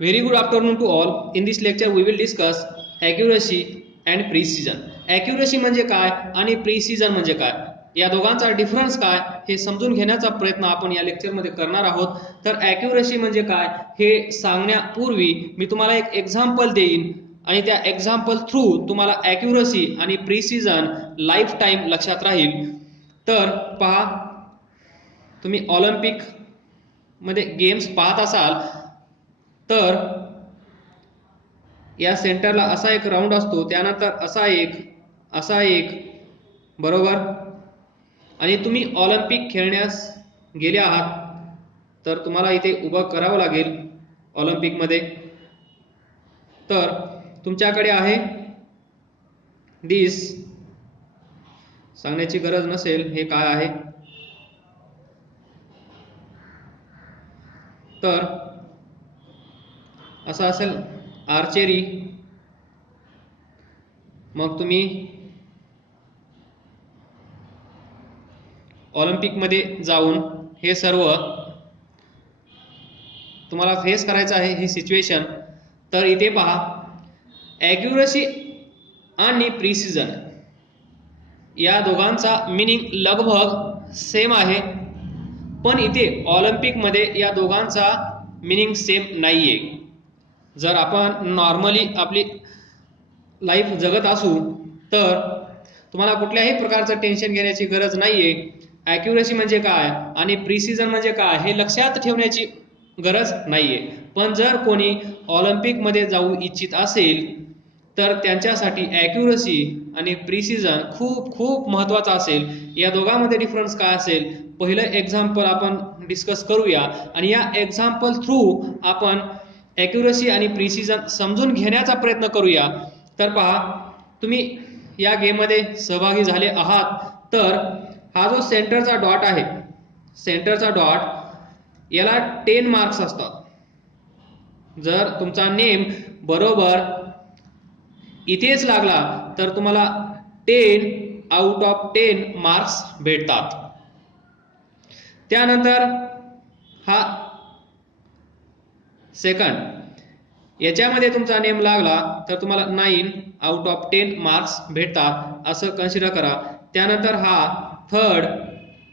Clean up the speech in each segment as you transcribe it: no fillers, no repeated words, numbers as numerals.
Very good afternoon to all. In this lecture we will discuss accuracy and precision. Accuracy म्हणजे काय आणि precision म्हणजे काय, या दोघांचा डिफरन्स काय हे समजून घेण्याचा प्रयत्न आपण या लेक्चर मध्ये करणार आहोत. तर accuracy म्हणजे काय हे सांगण्यापूर्वी मी तुम्हाला एक एक्झाम्पल देईन आणि त्या एक्झाम्पल थ्रू तुम्हाला accuracy आणि precision लाईफ टाइम लक्षात राहील. तर पहा, तुम्ही ऑलिम्पिक मध्ये गेम्स पाहत असाल तर या सेंटरला असा एक राऊंड असतो, त्यानंतर असा एक बरोबर. आणि तुम्ही ऑलिम्पिक खेळण्यास गेले आहात तर तुम्हाला इथे उभं करावं लागेल ऑलिम्पिक मध्ये. तर तुमच्याकडे आहे दिस, सांगण्याची गरज नसेल हे काय आहे. तर असं असेल आर्चरी. मग तुम्ही ऑलिम्पिक मध्ये जाऊन हे सर्व तुम्हाला फेस करायचं आहे ही सिच्युएशन. तर इथे पहा, ॲक्युरसी आणि प्रिसिजन या दोघांचा मीनिंग लगभग सेम आहे, पण इथे ऑलिम्पिक मध्ये या दोघांचा मीनिंग सेम नाहीये. जर आपण नॉर्मली आपली लाईफ जगत असू तर तुम्हाला कुठल्याही प्रकारचं टेन्शन घेण्याची गरज नाहीये. ॲक्युरसी म्हणजे काय आणि प्रिसिजन म्हणजे काय हे लक्षात ठेवण्याची गरज नाहीये. पण जर कोणी ऑलिम्पिक मध्ये जाऊ इच्छित असेल तर त्यांच्यासाठी ॲक्युरसी आणि प्रिसिजन खूप खूप महत्वाचा असेल. या दोघांमध्ये डिफरन्स काय असेल, पहिलं एक्झाम्पल आपण डिस्कस करूया आणि या एक्झाम्पल थ्रू आपण ॲक्युरसी आणि प्रिसिजन समजून घेण्याचा प्रयत्न करूया. तर पहा, तुम्ही या गेम मध्ये सहभागी झाले आहात तर हा जो सेंटरचा डॉट आहे, सेंटरचा डॉट याला 10 मार्क्स असतात. जर तुमचा नेम बरोबर इथेच लागला तर तुम्हाला 10 आउट ऑफ 10 मार्क्स भेटतात. त्यानंतर हा सेकंड, याच्यामध्ये तुमचा नेम लागला तर तुम्हाला 9 आउट ऑफ 10 मार्क्स भेटतात असं कन्सिडर करा. त्यानंतर हा थर्ड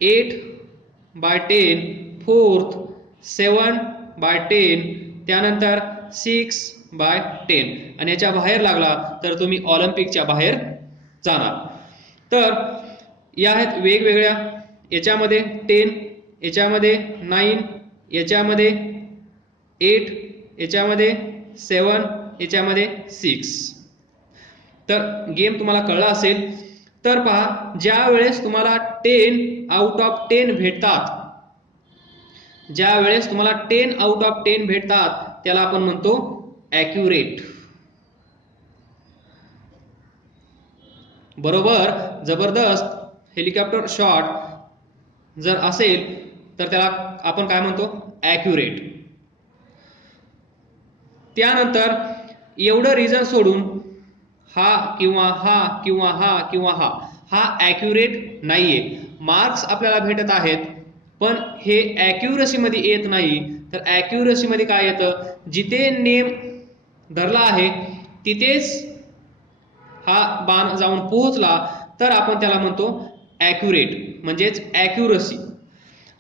8/10, फोर्थ 7/10, त्यानंतर 6/10 आणि याच्या बाहेर लागला तर तुम्ही ऑलिम्पिकच्या बाहेर जाणार. तर या आहेत वेगवेगळ्या, याच्यामध्ये 10, याच्यामध्ये 9, याच्यामध्ये 8, याच्यामध्ये 7, याच्यामध्ये 6. तर गेम तुम्हाला कळला असेल. तर पहा, ज्या वेळेस तुम्हाला 10 आउट ऑफ 10 भेटतात, ज्या वेळेस तुम्हाला 10 आउट ऑफ 10 भेटतात त्याला आपण म्हणतो ॲक्युरेट. बरोबर, जबरदस्त हेलिकॉप्टर शॉट जर असेल तर त्याला आपण काय म्हणतो, ॲक्युरेट. त्यानंतर एवढं रिझन सोडून हा किंवा हा किंवा हा किंवा हा हा ॲक्युरेट नाहीये. मार्क्स आपल्याला भेटत आहेत पण हे ॲक्युरसी मध्ये येत नाही. तर ॲक्युरसी मध्ये काय येतं, जिथे नेम धरला आहे तिथेच हा बाण जाऊन पोहोचला तर आपण त्याला म्हणतो ॲक्युरेट म्हणजेच ॲक्युरसी.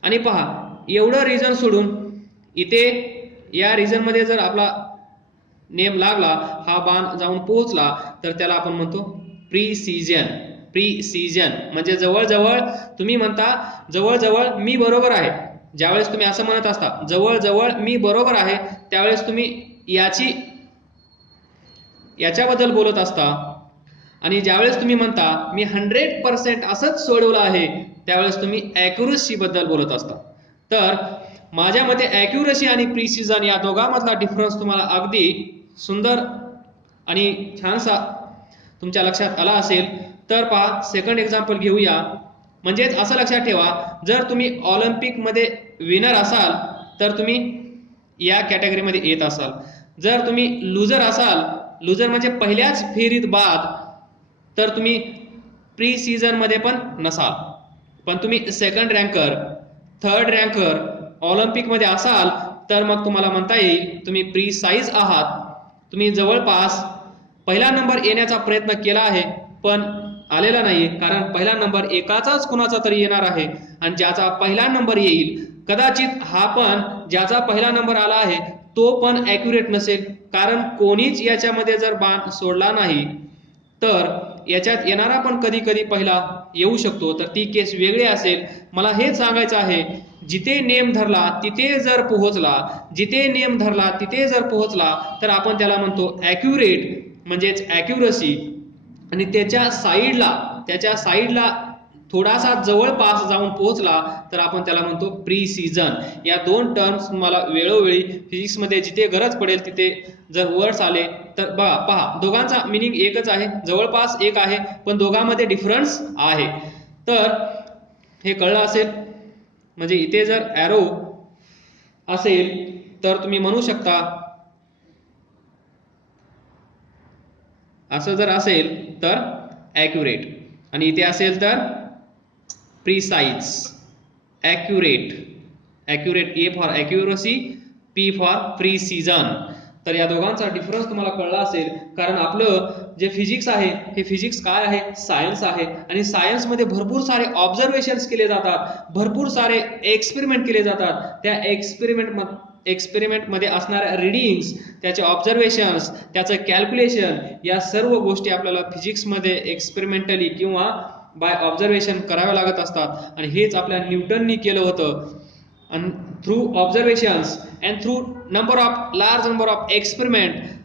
आणि पहा, एवढं रिझन सोडून इथे या रिझन मध्ये जर आपला नेम लागला, हा बाण जाऊन पोहोचला तर त्याला आपण म्हणतो प्रिसिजन. प्रिसिजन म्हणजे जवळजवळ, तुम्ही म्हणता जवळजवळ मी बरोबर आहे. ज्यावेळेस तुम्ही असं म्हणत असता जवळजवळ मी बरोबर आहे त्यावेळेस तुम्ही याच्याबद्दल बोलत असता. आणि ज्यावेळेस तुम्ही म्हणता मी 100% असंच सोडवलं आहे त्यावेळेस तुम्ही ॲक्युरसी बद्दल बोलत असता. तर माझ्या मते ॲक्युरसी आणि प्रिसिजन या दोघांमधला डिफरन्स तुम्हाला अगदी सुंदर आणि छानसा तुमच्या लक्षात आला असेल. तर पहा, सेकंड एक्झाम्पल घेऊया. म्हणजेच असं लक्षात ठेवा, जर तुम्ही ऑलिम्पिक मध्ये विनर असाल तर तुम्ही या कॅटेगरीमध्ये येत असाल. जर तुम्ही लुजर असाल, लुजर म्हणजे पहिल्याच फेरीत बाद, तर तुम्ही प्री सीझन मध्ये पण नसाल. पण तुम्ही second ranker, third ranker Olympic मध्ये असाल तर मग तुम्हाला म्हणता येईल तुम्ही प्रीसाइज आहात, तुम्ही जवळपास पहिला नंबर येण्याचा प्रयत्न केला आहे पण आलेला नाही, कारण पहिला नंबर एकाचाच कुणाचा तरी येणार आहे आणि ज्याचा पहिला नंबर येईल कदाचित हा पण ज्याचा पहिला नंबर आला आहे तो पण ॲक्युरेट नसेल, कारण कोणीच याच्यामध्ये जर बाण सोडला नाही तर याच्यात येणारा पण कधी कधी पहिला येऊ शकतो, तर ती केस वेगळी असेल. मला हेच सांगायचं आहे, जिथे नेम धरला तिथे जर पोहोचला, जिथे नेम धरला तिथे जर पोहोचला तर आपण त्याला म्हणतो ॲक्युरेट म्हणजेच ॲक्युरसी, आणि त्याच्या साईडला थोडासा जवळपास जाऊन पोहोचला तर आपण त्याला म्हणतो प्रिसिजन. या दोन टर्म्स मला वेळोवेळी फिजिक्समध्ये जिथे गरज पडेल तिथे जर वर्ड्स आले तर पहा दोघांचा मिनिंग एकच आहे, जवळपास एक आहे, पण दोघांमध्ये डिफरन्स आहे. तर हे कळलं असेल. म्हणजे इथे जर ॲरो असेल तर तुम्ही म्हणू शकता, असं जर असेल तर ॲक्युरेट, आणि इथे असेल तर precise. Accurate, A for accuracy, P for precision. तर या दोघांचा डिफरन्स तुम्हाला कळला असेल, कारण आपलं जे फिजिक्स आहे हे फिजिक्स काय आहे, सायन्स आहे, आणि सायन्समध्ये भरपूर सारे ऑब्झर्वेशन्स केले जातात, भरपूर सारे एक्सपेरिमेंट केले जातात. त्या एक्सपेरिमेंटमध्ये असणाऱ्या रिडिंग्स, त्याचे ऑब्झर्वेशन्स, त्याचं कॅल्क्युलेशन, या सर्व गोष्टी आपल्याला फिजिक्समध्ये एक्सपेरिमेंटली किंवा बाय ऑब्झर्वेशन करावे लागत असतात. आणि हेच आपल्या न्यूटननी केलं होतं. and through observations and through large number of experiment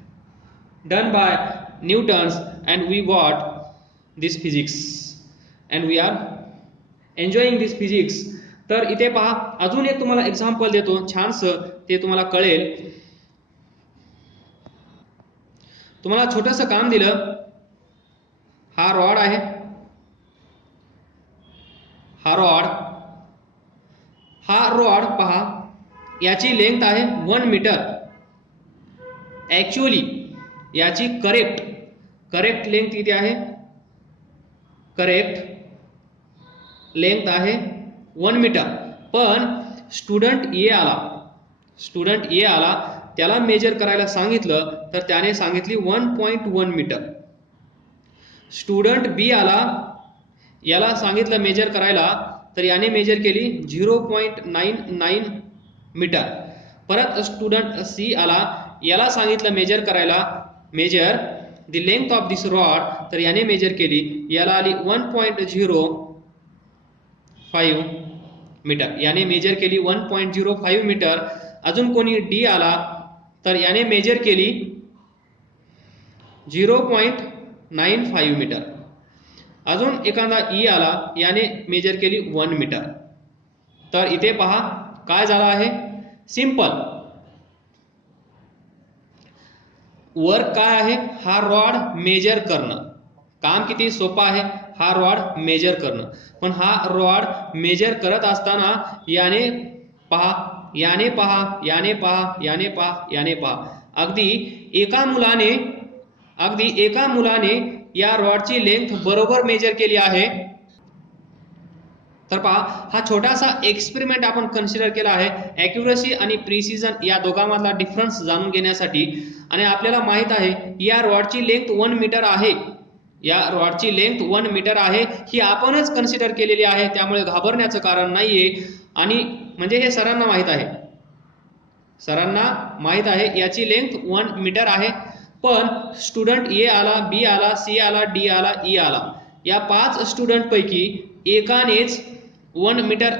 done by Newtons, and we got this physics and we are enjoying this physics. तर इथे पहा अजून एक तुम्हाला एक्झाम्पल देतो छानसं, ते तुम्हाला कळेल. तुम्हाला छोटंसं काम दिलं, हा रॉड आहे, हा रॉड पहा याची लेंथ आहे 1 मीटर. ऍक्च्युअली याची करेक्ट लेंथ किती आहे, करेक्ट लेंथ आहे 1 मीटर. पण स्टुडंट ए आला, त्याला मेजर करायला सांगितलं तर त्याने सांगितली 1.1 मीटर. स्टुडंट बी आला, याला सांगितलं मेजर करायला तर याने मेजर केली 0.99 मीटर. परत स्टुडंट सी आला, याला सांगितलं मेजर करायला, measure the length of this rod, तर याने मेजर केली, याला आली 1.05 मीटर. याने मेजर केली 1.05 मीटर. अजून कोणी डी आला तर याने मेजर केली 0.95 मीटर. अजून एखादा ई आला, याने मेजर केली 1 मीटर. तर इथे पहा काय झालं आहे, सिंपल वर्क काय आहे, हा रॉड मेजर करणं. काम किती सोपं आहे, हा रॉड मेजर करणं. पण हा रॉड मेजर करत असताना याने पहा अगदी एका मुलाने या रॉडची लेंथ बरोबर मेजर केली आहे. तर पहा हा छोटासा एक्सपेरिमेंट आपण कन्सिडर केला आहे ॲक्युरसी आणि प्रिसिजन या दोघांमधला डिफरन्स जाणून घेण्यासाठी. आणि आपल्याला माहित आहे या रॉडची लेंथ 1 मीटर आहे, ही आपणच कन्सिडर केलेली आहे, त्यामुळे घाबरण्याचं कारण नाहीये. आणि म्हणजे हे सरांना माहित आहे याची लेंथ 1 मीटर आहे. पण स्टुडंट ए आला, बी आला, सी आला, डी आला, ई आला, या 5 स्टुडंट पैकी एकानेच 1 मीटर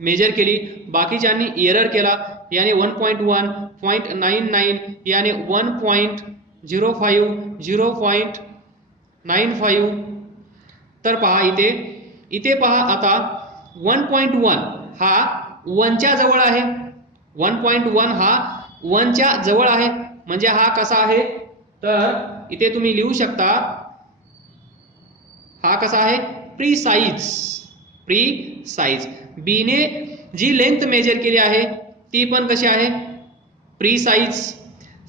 मेजर केली, बाकीच्यांनी एरर केला, याने 1.1, 0.99, याने 1.05, 0.95. तर पहा इथे पहा आता 1.1 हा 1च्या जवळ आहे, 1.1 हा 1च्या जवळ आहे. म्हणजे हा कसा आहे, तर इथे तुम्ही लिहू शकता हा कसा आहे, प्रीसाइज. बी ने जी लेंथ मेजर केली आहे ती पण कशी आहे, प्रीसाइज.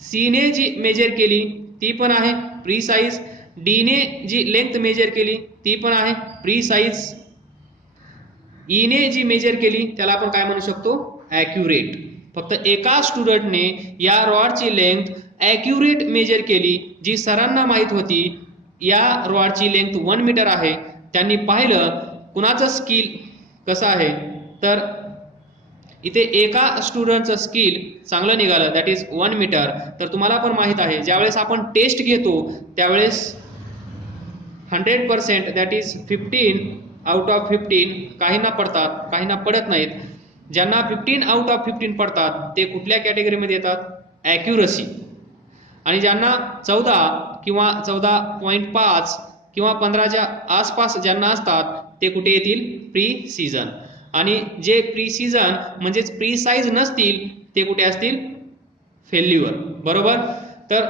सी ने जी मेजर केली ती पण आहे प्रीसाइज. डी ने जी लेंथ मेजर केली ती पण आहे प्रीसाइज. ई ने जी मेजर केली त्याला आपण काय म्हणू शकतो, ॲक्युरेट. फक्त एका स्टुडंटने या रॉडची लेंथ ॲक्युरेट मेजर केली, जी सरांना माहीत होती या रॉडची लेंथ 1 मीटर आहे. त्यांनी पाहिलं कुणाचं स्किल कसं आहे, तर इथे एका स्टुडंटचं स्किल चांगलं निघालं, दॅट इज 1 मीटर. तर तुम्हाला पण माहीत आहे ज्यावेळेस आपण टेस्ट घेतो त्यावेळेस 100% दॅट इज 15 आउट ऑफ 15 काहींना पडतात, काहींना पडत नाहीत. ज्यांना 15 आउट ऑफ 15 पडतात ते कुठल्या कॅटेगरीमध्ये येतात? ॲक्युरसी. आणि ज्यांना 14 किंवा 14.5 किंवा 15च्या आसपास ज्यांना असतात ते कुठे येतील? प्रिसिजन. आणि जे प्रिसिजन म्हणजेच प्रिसाइज नसतील ते कुठे असतील? फेल्युअर. बरोबर. तर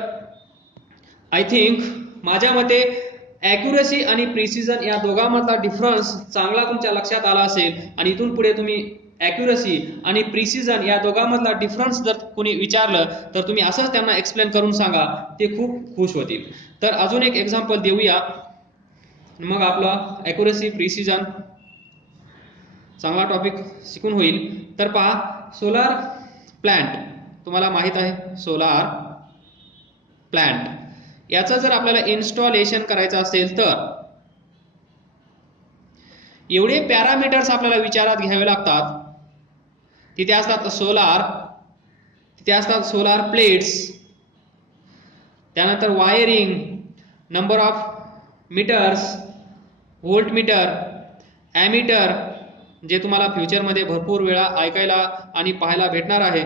आय थिंक माझ्या मते ॲक्युरसी आणि प्रिसिजन या दोघांमधला डिफरन्स चांगला तुमच्या लक्षात आला असेल. आणि इथून पुढे तुम्ही ॲक्युरसी आणि प्रिसिजन या दोघांमधला डिफरन्स जर कोणी विचारलं तर तुम्ही असंच त्यांना एक्सप्लेन करून सांगा, ते खूप खुश होतील. तर अजून एक एक्झाम्पल देऊया, मग आपला ॲक्युरसी प्रिसिजन चांगला टॉपिक शिकून होईल. तर पहा, सोलार प्लांट तुम्हाला माहित आहे, सोलार प्लांट याचं जर आपल्याला इन्स्टॉलेशन करायचं असेल तर एवढे पॅरामीटर्स आपल्याला विचारात घ्यावे लागतात. तिथे असतात सोलार, तिथे असतात सोलार प्लेट्स, त्यानंतर wiring, number of meters, volt meter, ammeter जे तुम्हाला फ्युचरमध्ये भरपूर वेळा ऐकायला आणि पाहायला भेटणार आहे,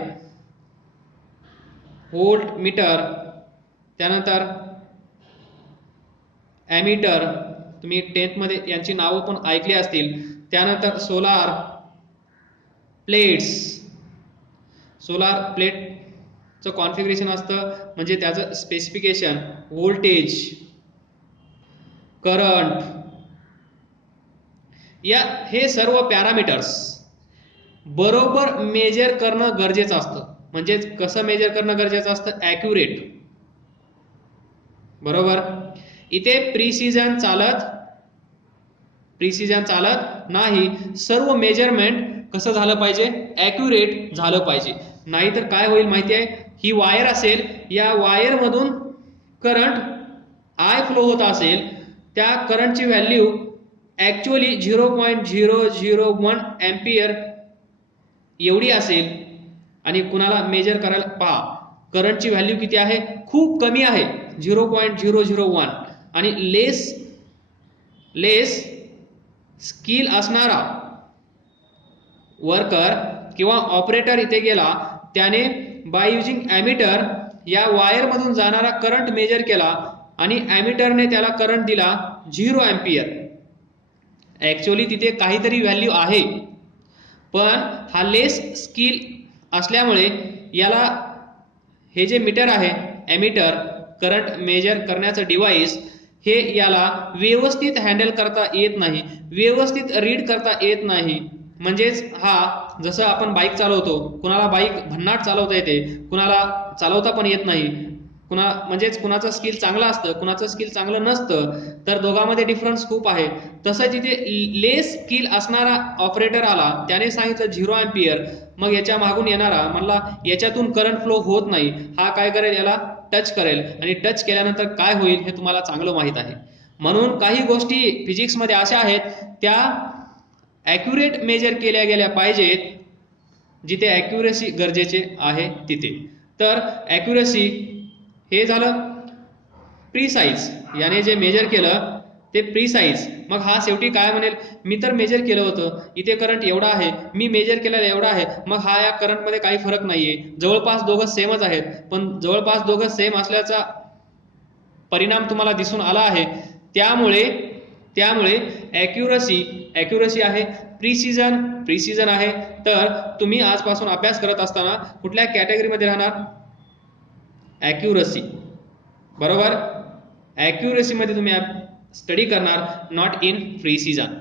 व्होल्ट मीटर, त्यानंतर ॲमीटर, तुम्ही 10th मध्ये यांची नावं पण ऐकली असतील. त्यानंतर सोलार प्लेट्स, सोलार प्लेटचं कॉन्फिगरेशन असतं म्हणजे त्याचं स्पेसिफिकेशन, व्होल्टेज, करंट, या हे सर्व पॅरामीटर्स बरोबर मेजर करणं गरजेचं असतं. म्हणजे कसं मेजर करणं गरजेचं असतं? ॲक्युरेट. बरोबर. इथे प्रिसिजन चालत नाही. सर्व मेजरमेंट कसं झालं पाहिजे? ॲक्युरेट झालं पाहिजे. नाहीतर काय होईल माहिती आहे? ही वायर असेल, या वायर मधून करंट आय फ्लो होत असेल, त्या करंटची व्हॅल्यू ॲक्च्युअली 0.001 एम्पियर एवढी असेल आणि कुणाला मेजर करायला पहा, करंटची व्हॅल्यू किती आहे? खूप कमी आहे, 0.001. आणि लेस स्किल असणारा वर्कर किंवा ऑपरेटर इथे गेला, त्याने बाय युजिंग ॲमीटर या वायर मधून जाणारा करंट मेजर केला आणि ॲमीटरने त्याला करंट दिला 0 एम्पियर. ॲक्च्युअली तिथे काहीतरी व्हॅल्यू आहे, पण हा लेस स्किल असल्यामुळे याला हे जे मीटर आहे, ॲमीटर, करंट मेजर करण्याचं डिव्हाइस, हे याला व्यवस्थित हँडल करता येत नाही, व्यवस्थित रीड करता येत नाही. म्हणजेच हा जसं आपण बाईक चालवतो, कुणाला बाईक भन्नाट चालवता येते, कुणाला चालवता पण येत नाही, म्हणजेच कुणाचं स्किल चांगलं असतं, कुणाचं स्किल चांगलं नसतं, तर दोघांमध्ये डिफरन्स खूप आहे. तसं तिथे लेस स्किल असणारा ऑपरेटर आला, त्याने सांगितलं 0 एम्पियर, मग याच्या मागून येणारा म्हणला याच्यातून करंट फ्लो होत नाही, हा काय करेल? याला टच करेल, आणि टच केल्यानंतर काय होईल हे तुम्हाला चांगलं माहित आहे. म्हणून काही गोष्टी फिजिक्समध्ये अशा आहेत त्या ॲक्युरेट मेजर केल्या गेल्या पाहिजेत, जिथे ॲक्युरसी गरजेचे आहे तिथे. तर ॲक्युरसी हे झालं प्रिसाइज, याने जे मेजर केलं ते प्रिसाइज. मग हा शेवटी काय म्हणेल? मी तर मेजर केलं होतं, इथे करंट एवढा आहे, मी मेजर केलेला एवढा आहे, मग हा या करंटमध्ये काही फरक नाहीये, जवळपास दोघं सेमच आहेत. पण जवळपास दोघं सेम असल्याचा परिणाम तुम्हाला दिसून आला आहे. त्यामुळे ॲक्युरसी आहे, प्रिसिजन आहे. तर तुम्ही आजपासून अभ्यास करत असताना कुठल्या कॅटेगरीमध्ये राहणार? ॲक्युरसी. बरोबर. ॲक्युरसी मध्ये तुम्ही स्टडी करणार, नॉट इन प्रिसिजन.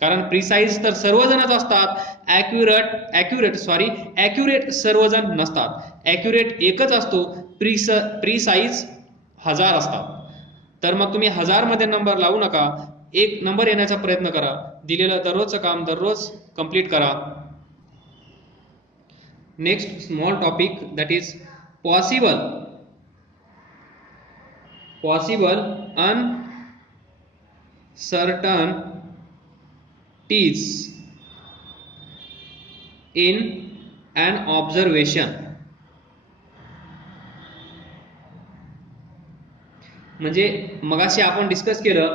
कारण प्रिसाइज तर सर्वजणच असतात, ॲक्युरेट सर्वजण नसतात. ॲक्युरेट एकच असतो, प्रिसाइज 1000 असतात. तर मग तुम्ही 1000 मध्ये नंबर लावू नका, 1 नंबर येण्याचा प्रयत्न करा. दिलेलं दररोजचं काम दररोज कंप्लीट करा. next small topic, that is possible uncertainties in an observation. म्हणजे मगाशी आपण डिस्कस केलं,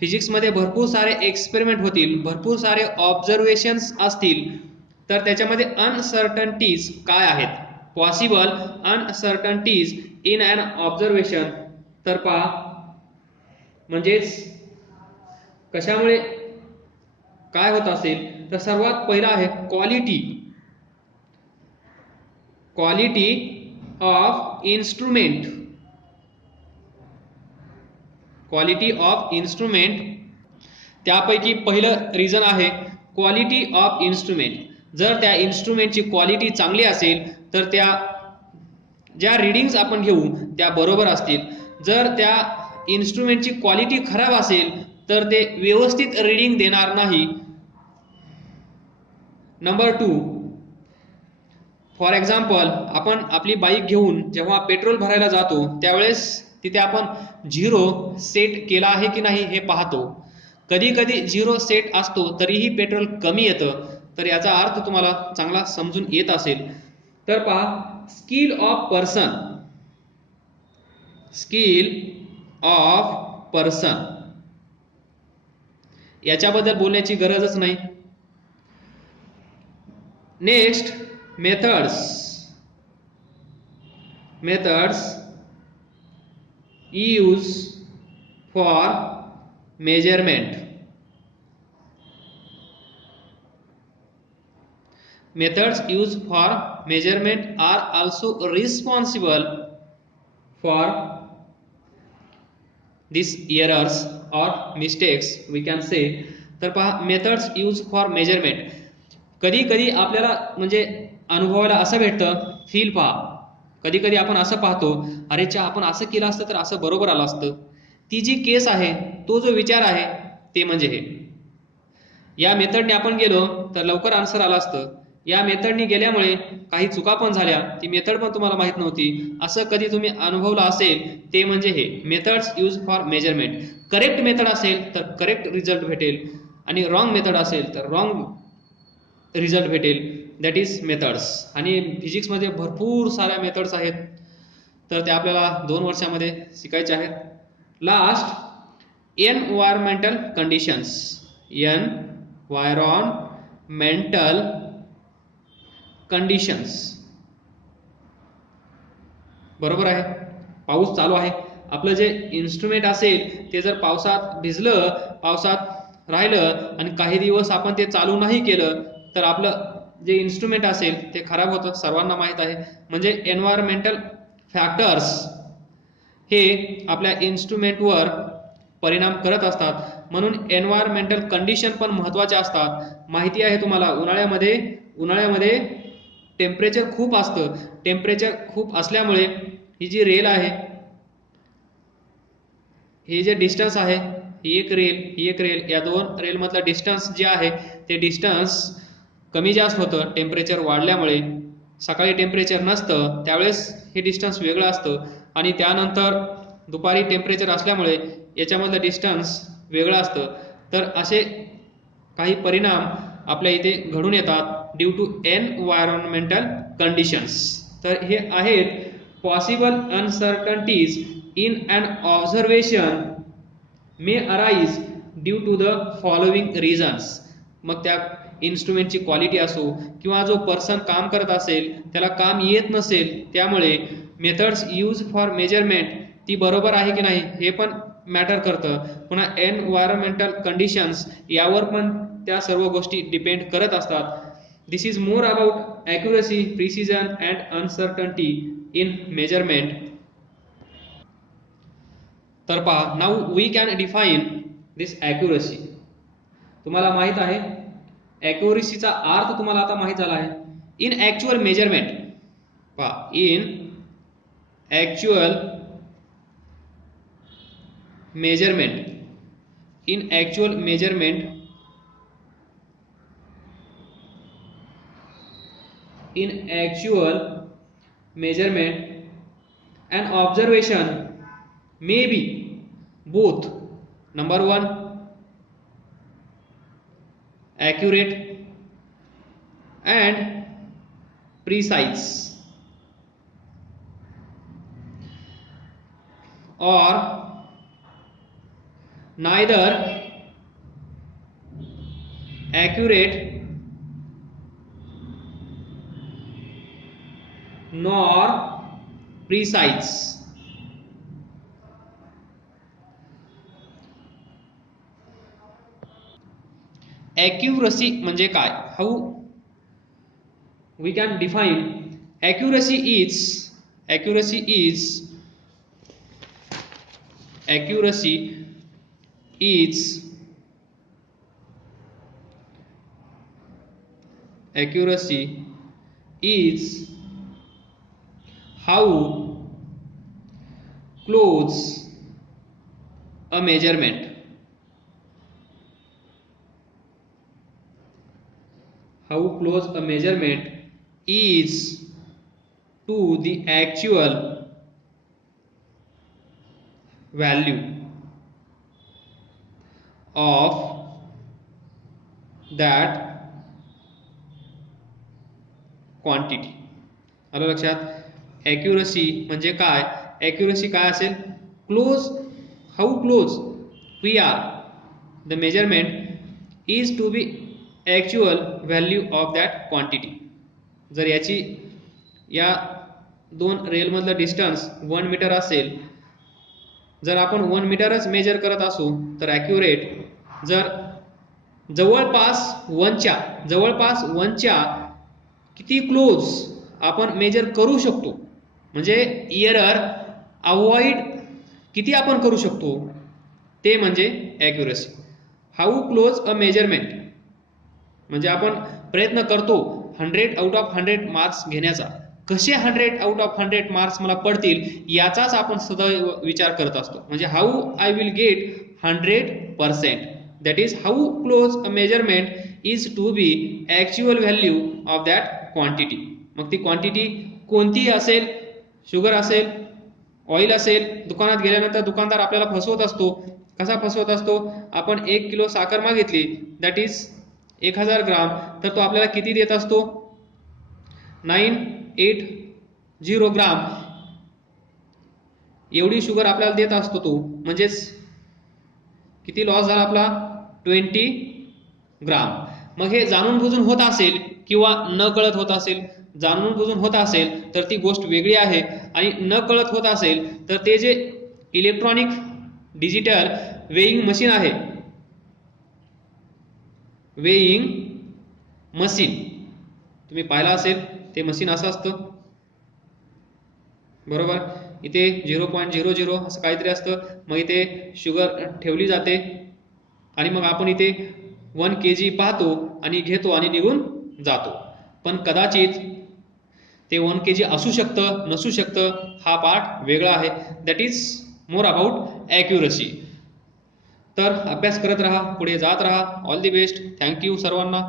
फिजिक्समध्ये भरपूर सारे एक्सपेरिमेंट होतील, भरपूर सारे ऑब्झर्वेशन्स असतील, तर त्याच्यामध्ये अनसर्टन्टीज काय आहेत, possible uncertainties in an observation. तर पहा, म्हणजेच कशामुळे काय होत असेल, तर सर्वात पहिला आहे quality of instrument. Quality of instrument, त्यापैकी पहिलं रिझन आहे क्वालिटी ऑफ इन्स्ट्रुमेंट. जर त्या इन्स्ट्रुमेंटची क्वालिटी चांगली असेल तर त्या ज्या रिडिंग्स आपण घेऊ त्या बरोबर असतील. जर त्या इन्स्ट्रुमेंटची क्वालिटी खराब असेल तर ते व्यवस्थित रिडिंग देणार नाही. नंबर 2, फॉर एक्झाम्पल, आपण आपली बाईक घेऊन जेव्हा पेट्रोल भरायला जातो त्यावेळेस तिथे आपण 0 सेट केला आहे की नाही हे पाहतो. कधी कधी 0 सेट असतो तरीही पेट्रोल कमी येतं. तर याचा अर्थ तुम्हाला चांगला समजून येत असेल. तर पहा, स्किल ऑफ पर्सन याच्याबद्दल बोलण्याची गरजच नाही. Next, methods use for measurement. Methods used for measurement are also responsible for these errors or mistakes, we can say. तर पहा, मेथड्स यूज फॉर मेजरमेंट, कधी कधी आपल्याला म्हणजे अनुभवायला असं भेटतं, फील पहा, कधी कधी आपण असं पाहतो, अरे चा आपण असं केलं असतं तर असं बरोबर आलं असतं. ती जी केस आहे, तो जो विचार आहे, ते म्हणजे हे. या मेथडने आपण गेलो तर लवकर आन्सर आला असतं. या मेथडने गेल्यामुळे काही चुका पण झाल्या, ती मेथड पण तुम्हाला माहित नव्हती, असं कधी तुम्ही अनुभवलं असेल, ते म्हणजे हे methods use for measurement. Correct method असेल तर करेक्ट रिझल्ट भेटेल आणि रॉंग मेथड असेल तर रॉंग रिझल्ट भेटेल. That is methods. आणि फिजिक्समध्ये भरपूर साऱ्या मेथड्स आहेत, तर त्या आपल्याला 2 वर्षामध्ये शिकायच्या आहेत. Last, environmental conditions. Environmental conditions, बरोबर आहे. पाऊस चालू आहे, आपलं जे इन्स्ट्रुमेंट असेल ते जर पावसात भिजलं, पावसात राहिलं आणि काही दिवस आपण ते चालू नाही केलं तर आपलं जे इन्स्ट्रुमेंट असेल ते खराब होतं, सर्वांना माहीत आहे. म्हणजे एन्व्हायरमेंटल फॅक्टर्स हे आपल्या इन्स्ट्रुमेंटवर परिणाम करत असतात. म्हणून एन्व्हायरमेंटल कंडिशन पण महत्त्वाच्या असतात. माहिती आहे तुम्हाला, उन्हाळ्यामध्ये टेम्परेचर खूप असतं. टेम्परेचर खूप असल्यामुळे ही जी रेल आहे, हे जे डिस्टन्स आहे, ही एक रेल, या 2 रेलमधलं डिस्टन्स जे आहे ते डिस्टन्स कमी जास्त होतं टेम्परेचर वाढल्यामुळे. सकाळी टेम्परेचर नसतं त्यावेळेस हे डिस्टन्स वेगळं असतं आणि त्यानंतर दुपारी टेम्परेचर असल्यामुळे याच्यामधलं डिस्टन्स वेगळं असतं. तर असे काही परिणाम आपल्या इथे घडून येतात ड्यू टू एन्व्हायरमेंटल कंडिशन्स. तर हे आहेत possible uncertainties in an observation may arise due to the following reasons. मग त्या इन्स्ट्रुमेंटची क्वालिटी असो किंवा जो पर्सन काम करत असेल त्याला काम येत नसेल, त्यामुळे मेथड्स यूज फॉर मेजरमेंट ती बरोबर आहे की नाही हे पण मॅटर करतं. पुन्हा एन्व्हायरमेंटल कंडिशन्स यावर पण त्या सर्व गोष्टी डिपेंड करत असतात. This is more about accuracy, precision and uncertainty in measurement. तर पहा, now we can define this accuracy. तुम्हाला माहित आहे ॲक्युरसीचा अर्थ तुम्हाला आता माहित झाला आहे. इन ॲक्च्युअल मेजरमेंट, पहा, in actual measurement in actual measurement and observation may be both number 1 accurate and precise, or neither accurate nor precise. Accuracy म्हणजे काय? How we can define accuracy is accuracy is how close a measurement is to the actual value of that quantity. आलं लक्षात? Accuracy म्हणजे काय? Accuracy काय असेल? How close we are the measurement is to be actual value of that quantity. जर या 2 रेलमधलं distance 1 metre असेल, जर आपण 1 मीटरच मेजर करत असू तर ॲक्युरेट, जर जवळपास 1च्या किती क्लोज आपण मेजर करू शकतो, म्हणजे एरर अवॉइड किती आपण करू शकतो, ते म्हणजे accuracy. How close a measurement म्हणजे आपण प्रयत्न करतो 100 आउट ऑफ 100 मार्क्स घेण्याचा. कसे 100 आउट ऑफ 100 मार्क्स मला पडतील याचाच आपण सदैव विचार करत असतो. म्हणजे how I will get 100%. That is how close a measurement is to be actual value of that quantity. मग ती क्वांटिटी कोणतीही असेल, शुगर असेल, ऑइल असेल. दुकानात गेल्यानंतर दुकानदार आपल्याला फसवत असतो. कसा फसवत असतो? आपण 1 किलो साखर मागितली, दॅट इज 1000 ग्राम, तर तो आपल्याला किती देत असतो? 980 ग्राम एवढी शुगर आपल्याला देत असतो तो. म्हणजेच किती लॉस झाला आपला? 20 ग्राम. मग हे जाणून बुजून होत असेल किंवा न कळत होत असेल. जाणून बुजून होत असेल तर ती गोष्ट वेगळी आहे, आणि न कळत होत असेल तर ते जे इलेक्ट्रॉनिक डिजिटल वेइंग मशीन आहे, वेइंग मशीन तुम्ही पाहिलं असेल, ते मशीन असं असतं बरोबर. इथे 0.00 असं काहीतरी असतं. मग इथे शुगर ठेवली जाते आणि मग आपण इथे 1 kg पाहतो आणि घेतो आणि निघून जातो. पण कदाचित ते 1 kg असू शकतं, नसू शकतं. हा पार्ट वेगळा आहे. That is more about accuracy. तर अभ्यास करत राहा, पुढे जात राहा. All the best. थँक्यू सर्वांना.